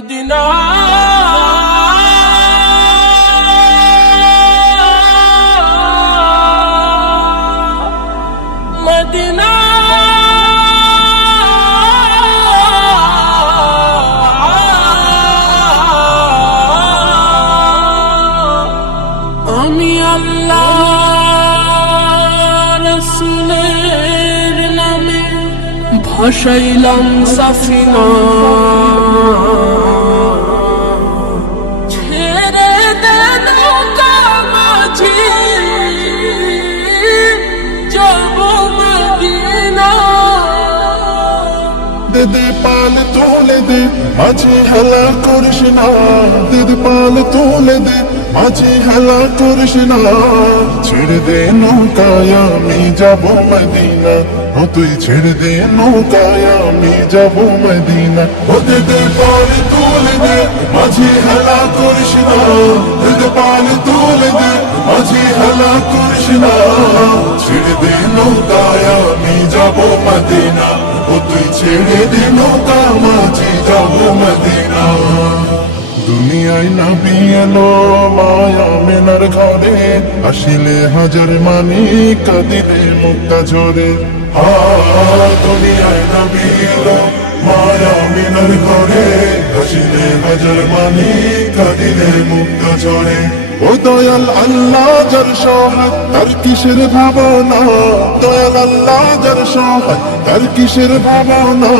Medina Medina আমি আল্লাহ রাসূলের নামে ভাসাইলাম সাফিনা ছেড়ে দে নৌকা মাঝি যাব মদিনা দে পাল তোলে দে মাঝে হেলা করিস না দে পাল তোলে দে মাঝে হেলা করিস না ছেড়ে দে নৌকায় আমি যাব মদিনা ও তুই ছেড়ে দে নৌকায় আমি যাব মদিনা ও দে পাল তোলে দে মাঝে হেলা করিস না দে পাল তোলে দে মাঝে হেলা করিস না ছেড়ে দে নৌকায় আমি যাব মদিনা ও তুই ছেড়ে দে নৌকা মাঝি যাব মদিনা দুনিয়ায় নবী এলো মায়া মেনার ঘরে আসিলে হাজার মানি কাঁদিলে মুক্তা ঝরে দুনিয়ায় নবী এলো মায়া মেনার ঘরে আসিলে হাজার মানি কাঁদিলে মুক্তা ঝরে ও দয়াল আল্লাহ যার সহায় তার কিসের ভাবনা দয়াল আল্লাহ যার সহায় তার কিসের ভাবনা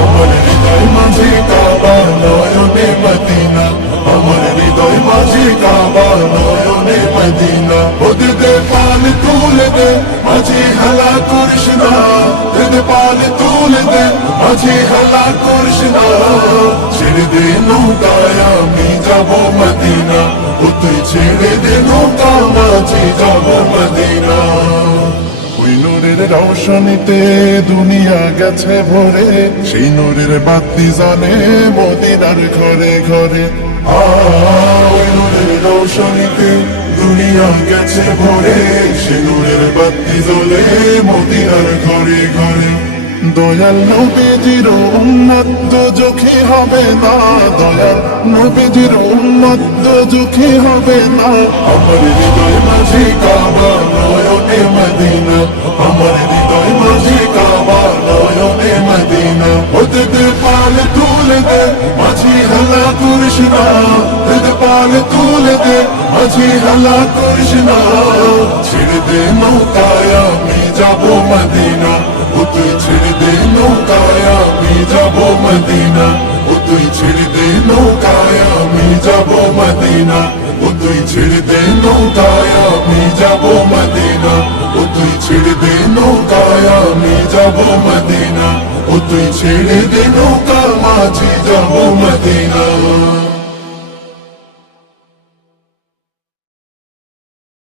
আমার হৃদয় মাঝে কাবা নয়নে মদিনা আমার হৃদয় মাঝে কাবা নয়নে মদিনা ও দে পাল তুলে দে মাঝে হেলা করিস না দে পাল তুলে দে মাঝে হেলা করিস না ছেড়ে দে নৌকায় আমি যাব মদিনা ও তুই ছেড়ে দে নৌকা মাঝে যাব মদিনা ওই নূরের রৌশনীতে দুনিয়া গেছে ভরে সেই নূরের বাতি জ্বলে মদিনার ঘরে ঘরে ওই নূরের রৌশনীতে দুনিয়া গেছে ভরে সেই নূরের বাতি জ্বলে মদিনার ঘরে ঘরে দয়াল নবীজির উম্মত দুজখী হবে না দয়াল নবীজির উম্মত দুজখী হবে না আমার হৃদয় মাঝে কাবা নয়নে মদিনা আমার হৃদয় মাঝে কাবা নয়নে মদিনা ও দে পাল তুলে দে মাঝে হেলা করিস না দে পাল তুলে দে মাঝে হেলা করিস না ছেড়ে দে নৌকায় আমি যাব মদিনা ও তুই ছেড়ে দে নৌকায় আমি যাব মদিনা ও তুই ছেড়ে দে নৌকায় আমি যাব মদিনা ও তুই ছেড়ে দে নৌকায় আমি যাব মদিনা ও তুই ছেড়ে দে নৌকায় আমি যাব মদিনা ও তুই ছেড়ে দে নৌকা মাঝি যাব মদিনা